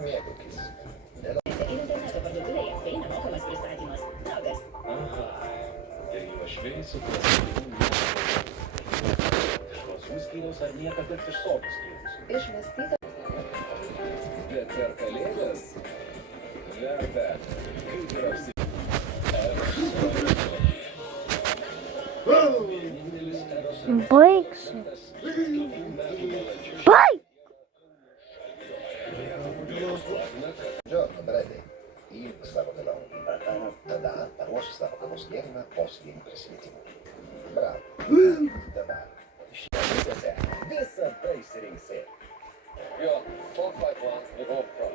Mėgaukis. Interneto parduotuvėje bei nemokamas pristatymas. Draugas. Aha, ir juošviai su klasikinėmis. Iš klasų skyriaus ar nieka pirks iš sodų skyriaus? Išmąstyta. Bet per kalėdas verta, kaip ir apsi... Baigsiu. Baig! Buongiorno, Brady. Įjunk savo galą. Tada paruošk savo kavos gėrimą posėdžiui prisimetimu. Bravo. Dabar šventėse visą tai išsirinksi. Jo, 4-5-1, we go from.